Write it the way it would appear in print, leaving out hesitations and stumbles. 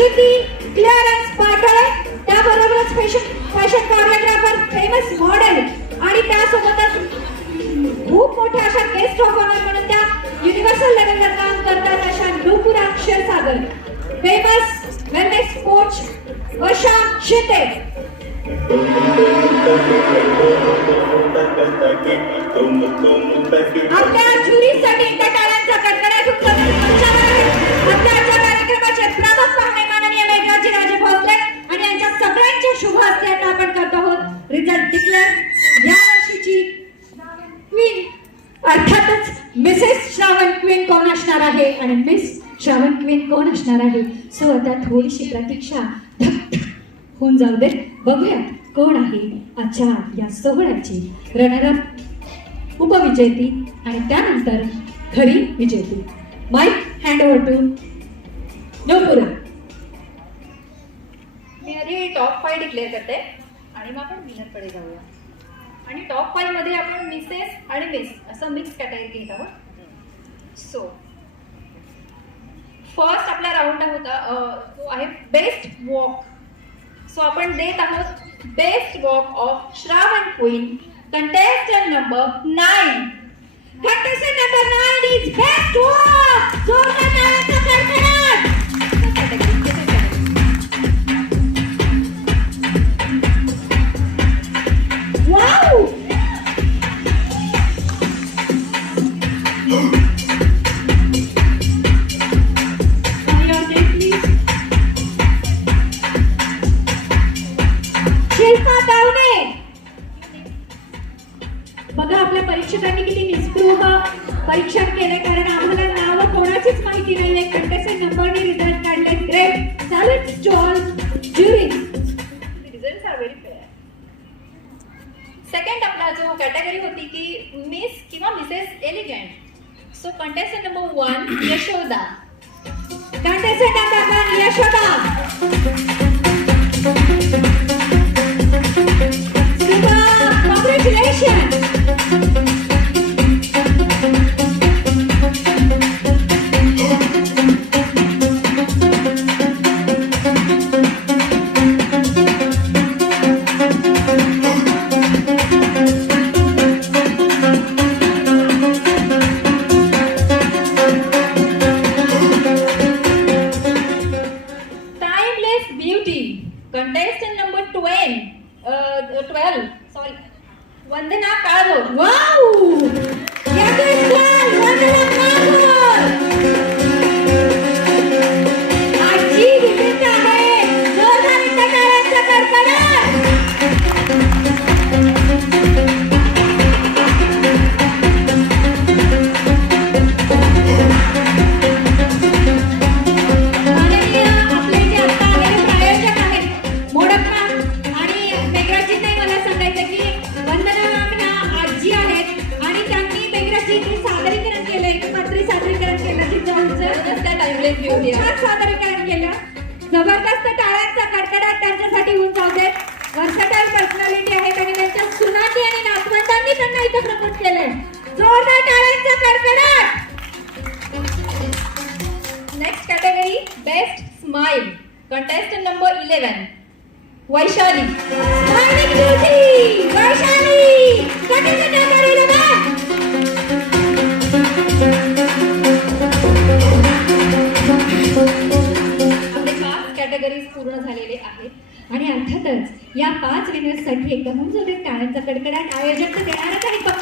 Shruti clearance Patole, त्याबरोबरच fashion choreographer, famous model आणि त्यासोबतच खूप मोठ्या अशा गेस्ट ऑफ ऑनर म्हणून त्या युनिव्हर्सल लेवलवर काम करतात अशा नुपुरा क्षीरसागर, फेमस वेलनेस कोच वर्षा शिंदे. आपल्या ज्युरीसाठी त्या टाळ्यांचा कडकडाट आजच्या कार्यक्रमाचे प्रमुख पाहुणे माननीय मेघराजी राजे भोसले आणि यांच्या सगळ्यांच्या शुभ हस्ते आता आपण करत आहोत रिझल्ट डिक्लेअर. या वर्षीची क्वीन अर्थातच मिसेस श्रावण क्वीन कोण असणार आहे आणि मिस श्रावण क्वीन कोण असणार आहे. सो आता थोडीशी प्रतीक्षा होऊन जाऊ दे, बघूयात कोण आहे आजच्या या सोहळ्याची रनरअप, उपविजेती आणि त्यानंतर खरी विजेती. Mike hand over to Nupura. मी आधी टॉप 5 डिक्लेअर करते आणि मग आपण विनरकडे जाऊया. आणि टॉप 5 मध्ये आपण मिसेस आणि मिस असं मिक्स कॅटेगरी घेत आहोत. सो फर्स्ट आपला राऊंड होता तो आहे बेस्ट वॉक. सो आपण देत आहोत best walk of Shravan queen contestant number 9. Contestant number 9 is best walk. जोरदार टाळ्यांचा कडकडाट. Wow! शिल्पा गावणे. बघा आपल्या परीक्षकांनी किती निस्पृह परीक्षण केले, कारण आम्हाला नाव कोणाचीच माहिती नाहीये. कंटेस्टंट नंबरने रिझल्ट काढले. Great. Salute to all jury. Results are very fair. Second आपला जो कॅटेगरी होती की मिस किंवा Mrs elegant. So contestant number 1 Yashoda. Contestant number 1 Yashoda. Congratulations. Timeless beauty. Contestant number 12. Sorry. Vandana Kalbhor. Wow. Yadavlal Vandana Kalbhor. आजी विजेता आहे. जोरदार टाळ्यांचा कडकडाट. माननीय आपले जे आता आलेले प्रायोजक आहेत मोडकमा आणि मेघराजींनाही मला सांगायचं की वंदना मॅम ह्या आजी आहेत आणि त्यांनी मेघराजींनी सादरीकरण केलं, एकपात्री सादरीकरण केलं जिजाऊंचं. Timeless beauty. छान सादरीकरण केलं. जबरदस्त टाळ्यांचा कडकडाट त्यांच्यासाठी होऊन जाऊ दे. वर्सटाईल पर्सनॅलिटी आहेत आणि त्यांच्या सुनांनी आणि नातवंडांनी त्यांना इथं प्रमोट केलंय. जोरदार टाळ्यांचा कडकडाट. Next category best smile. Contestant number 11 Vaishali. Smiling beauty, Vaishali. Contestant number 11. आपले 5 कॅटेगरीज पूर्ण झालेले आहेत. आणि अर्थातच या 5 विनर्ससाठी एकदम जाऊ दे टाळ्यांचा कडकडाट. आयोजक तर देणारच आहे, पण